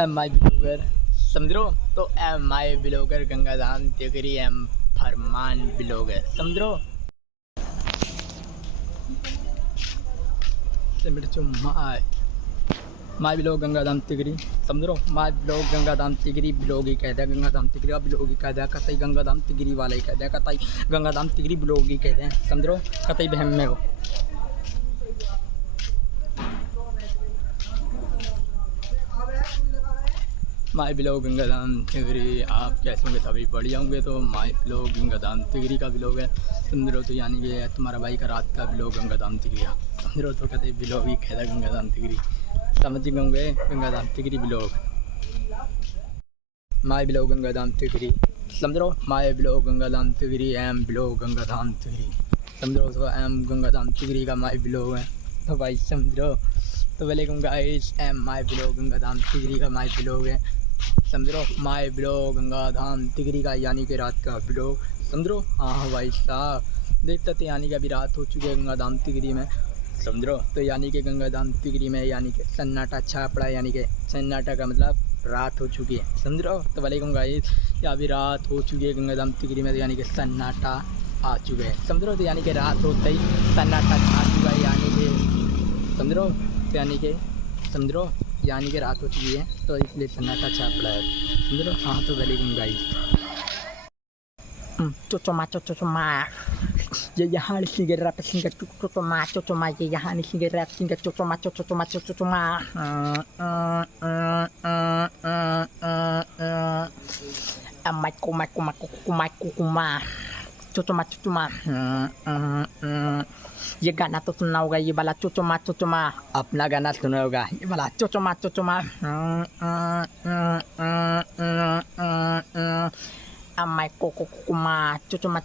M आई blogger समझो तो एम आई ब्लॉगर गंगाधाम तिगरी एम फरमान ब्लॉगर समझो माई ब्लॉग गंगाधाम तिगरी समझो my blog Gangadham Tigri blog ही कहते हैं गंगाधाम तिगरी का ब्लॉग ही कहते हैं कतई गंगाधाम तिगरी वाला ही कहते हैं कतई गंगाधाम तिगरी ब्लॉग ही कहते हैं समझो कतई बहम में हो माई ब्लॉग गंगाधाम तिगरी। आप कैसे होंगे? सभी बढ़िया होंगे। तो माई ब्लॉग गंगाधाम तिगरी का ब्लॉग है समझो तो यानी कि तुम्हारा भाई का रात का ब्लॉग गंगाधाम तिगरी का समझो तो कहते ब्लॉग ही कहता गंगाधाम तिगरी समझ होंगे Gangadham Tigri blog my blog Gangadham Tigri समझो माई ब्लॉग गंगाधाम तिगरी एम ब्लॉग गंगाधाम तिगरी समझो तो एम गंगाधाम तिगरी का माई ब्लॉग है तो भाई समझो तो welcome guys am my blog Gangadham Tigri का माई ब्लॉग है समझो माई ब्लॉग गंगाधाम तिगरी का यानी कि रात का ब्लॉग समझो। हाँ भाई साहब देखते थे यानी कि अभी रात हो चुकी है गंगाधाम तिगरी में समझो तो यानी कि गंगाधाम तिगरी में यानी कि सन्नाटा छा पड़ा यानी कि सन्नाटा का मतलब रात हो चुकी है समझो। तो वालेकुम गाइस अभी रात हो चुकी है गंगाधाम तिगरी में तो यानी कि सन्नाटा आ चुके हैं समझो तो यानी कि रात होते ही सन्नाटा छा चुका है यानी कि समझो तो यानी कि रात हो चुकी है तो इसलिए सन्नाटा छा पड़ा है समझो। हाँ तो वेलकम गाइस चोचोमा ये यहाँ सिंगर रैप सिंगर चोचोमा ये यहाँ सिंगर रैप सिंगर चोचोमा चोचोमा ये गाना तो सुना होगा ये वाला चोचोमा अपना गाना सुना होगा ये वाला चोचोमा अम्मा कोकोमा चोचोमा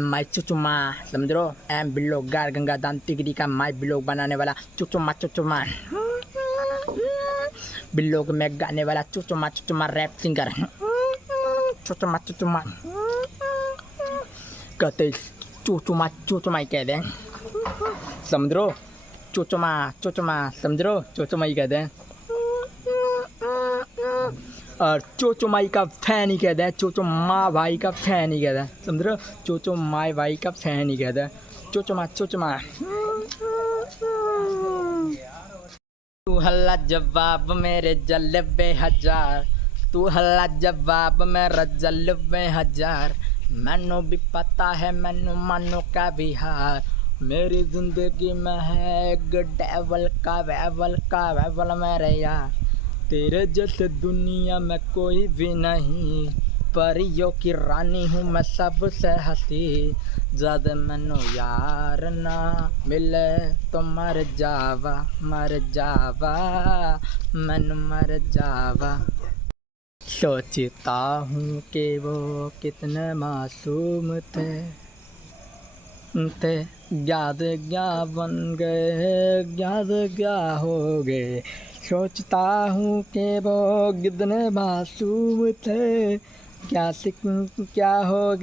माई चुचुमा समझो एम ब्लॉग गार गंगाधाम तिगरी का माई ब्लॉग बनाने वाला चुचुमा ब्लॉग में गाने वाला चुचुमा रैप सिंगर चुचुमा कहते चुचुमा ही कहते हैं समझो चुचुमा समझो चुचुमा ही कहते हैं और चोचोमाई का फैन ही कहते हैं चोचोमा भाई का फैन ही कहते हैं समझो चोचोमाई भाई का फैन ही कहते हैं चोचोमा तू हल्ला जवाब मेरे जलबे हजार तू हल्ला जवाब मेरा जलबे हजार मैनू भी पता है मैनू मानो का बिहार मेरी जिंदगी में है एक डेवल का वेवल मेरे यार तेरे जैसे दुनिया में कोई भी नहीं परियों की रानी हूँ मैं सबसे हंसी जब मैनू यार ना मिले तो मर जावा मैनू मर जावा सोचता हूँ कि वो कितने मासूम थे याद क्या बन गए याद क्या हो गए सोचता हूँ कि वो कितने मासूम थे क्या हो